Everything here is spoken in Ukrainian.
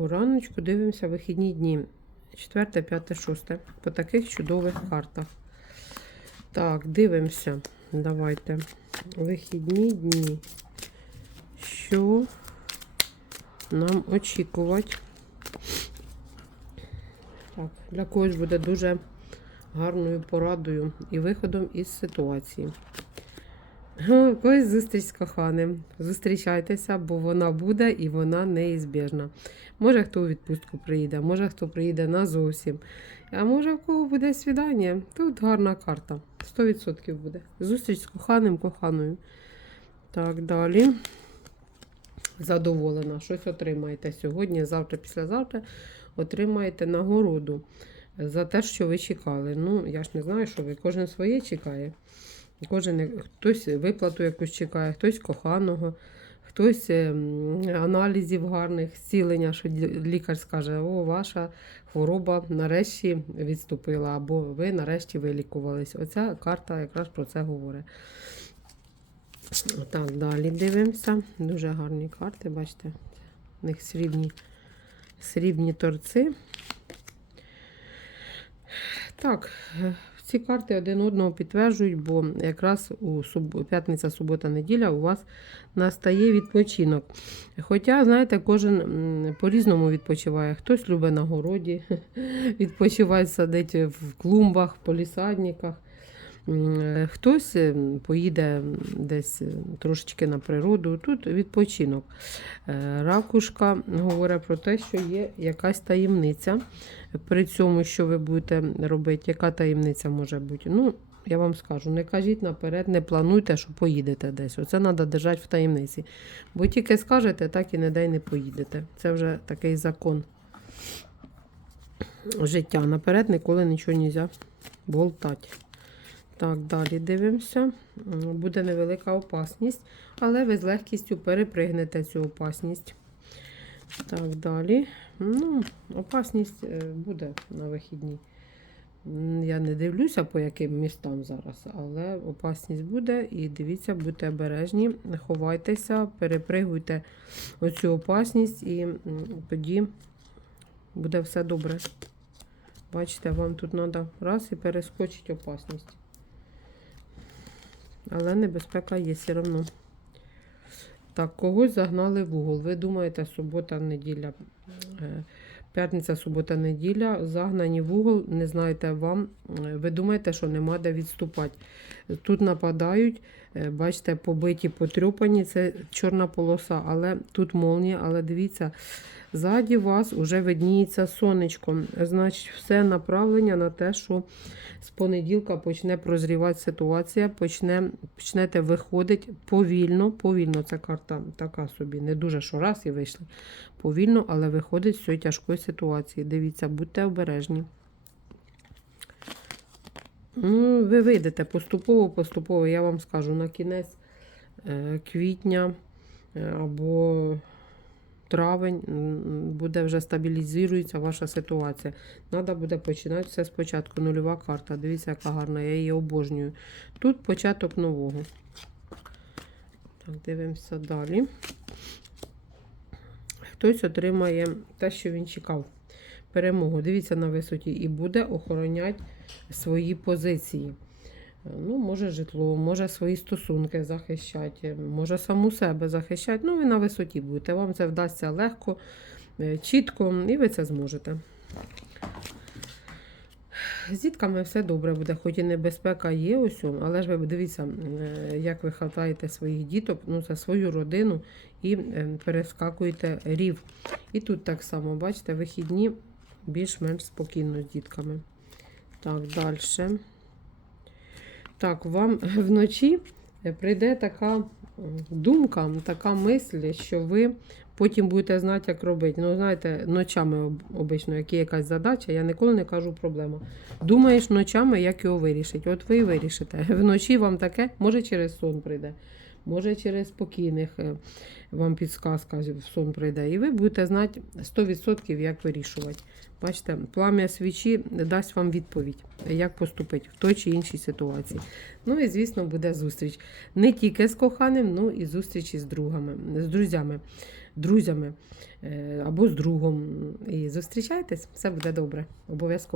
У раночку дивимося вихідні дні. 4, 5, 6. По таких чудових картах. Так, дивимося. Давайте. Вихідні дні. Що нам очікувати? Так, для когось буде дуже гарною порадою і виходом із ситуації. О, зустріч з коханим. Зустрічайтеся, бо вона буде і вона неізбіжна. Може, хто у відпустку приїде, може хто приїде на зовсім. А може в кого буде свідання. Тут гарна карта. 100% буде. Зустріч з коханим, коханою. Так, далі. Задоволена. Щось отримаєте сьогодні, завтра, післязавтра отримаєте нагороду за те, що ви чекали. Ну, я ж не знаю, що ви. Кожен своє чекає. Кожен хтось виплату якусь чекає, хтось коханого, хтось ем, аналізів гарних, зцілення, що лікар скаже, о, ваша хвороба нарешті відступила, або ви нарешті вилікувались. Оця карта якраз про це говорить. Так, далі дивимося. Дуже гарні карти, бачите, у них срібні, срібні торци. Так, ці карти один одного підтверджують, бо якраз у п'ятниця, субота, неділя у вас настає відпочинок. Хоча, знаєте, кожен по-різному відпочиває. Хтось любить на городі, відпочиває, садить в клумбах, полісадниках. Е, Хтось е, поїде десь е, трошечки на природу. Тут відпочинок. Ракушка говорить про те, що є якась таємниця при цьому, що ви будете робити, яка таємниця може бути. Ну, я вам скажу, не кажіть наперед, не плануйте, що поїдете десь. Оце треба держати в таємниці. Бо тільки скажете, так і не дай не поїдете. Це вже такий закон життя. Наперед ніколи нічого не можна болтати. Так, далі дивимося. Буде невелика опасність, але ви з легкістю перепригнете цю опасність. Так, далі. Ну, опасність е, буде на вихідні. Я не дивлюся, по яким містам зараз, але опасність буде. І дивіться, будьте обережні, ховайтеся, перепригуйте оцю опасність, і тоді буде все добре. Бачите, вам тут треба раз і перескочити опасність. Але небезпека є все одно. Так, когось загнали в угол. Ви думаєте, субота, неділя, е, п'ятниця, субота, неділя, загнані в угол, не знаєте вам. е, Ви думаєте, що нема де відступати. Тут нападають, бачите, побиті, потрьопані, це чорна полоса, але тут молнія, але дивіться, ззаді вас вже видніється сонечко. Значить, все направлення на те, що з понеділка почне прозрівати ситуація, почне, почнете виходити повільно, повільно. Ця карта така собі, не дуже що раз і вийшли. Повільно, але виходить з цієї тяжкої ситуації. Дивіться, будьте обережні. Ну, ви вийдете поступово, поступово, я вам скажу, на кінець е, квітня е, або травень буде вже стабілізується ваша ситуація. Треба буде починати все спочатку. Нульова карта. Дивіться, яка гарна, я її обожнюю. Тут початок нового. Так, дивимося далі. Хтось отримає те, що він чекав. Перемогу. Дивіться на висоті і буде охороняти свої позиції. Ну, може житло, може свої стосунки захищати, може саму себе захищати. Ну, ви на висоті будете. Вам це вдасться легко, е, чітко, і ви це зможете. З дітками все добре буде, хоч і небезпека є ось, але ж ви дивіться, е, як ви хватаєте своїх діток, ну, за свою родину і е, перескакуєте рів. І тут так само, бачите, вихідні більш-менш спокійно з дітками. Так, далі. Так, вам вночі прийде така думка, така мисль, що ви потім будете знати, як робити. Ну, знаєте, ночами обично, як є якась задача, я ніколи не кажу проблема. Думаєш ночами, як його вирішити. От ви і вирішите. Вночі вам таке, може через сон прийде, може через спокійних е, вам підсказка в сон прийде. І ви будете знати 100% як вирішувати. Бачите, плам'я свічі дасть вам відповідь, як поступити в той чи іншій ситуації. Ну і, звісно, буде зустріч. Не тільки з коханим, ну і зустрічі з другами, з друзями. друзями е, або з другом. І зустрічайтесь, все буде добре. Обов'язково.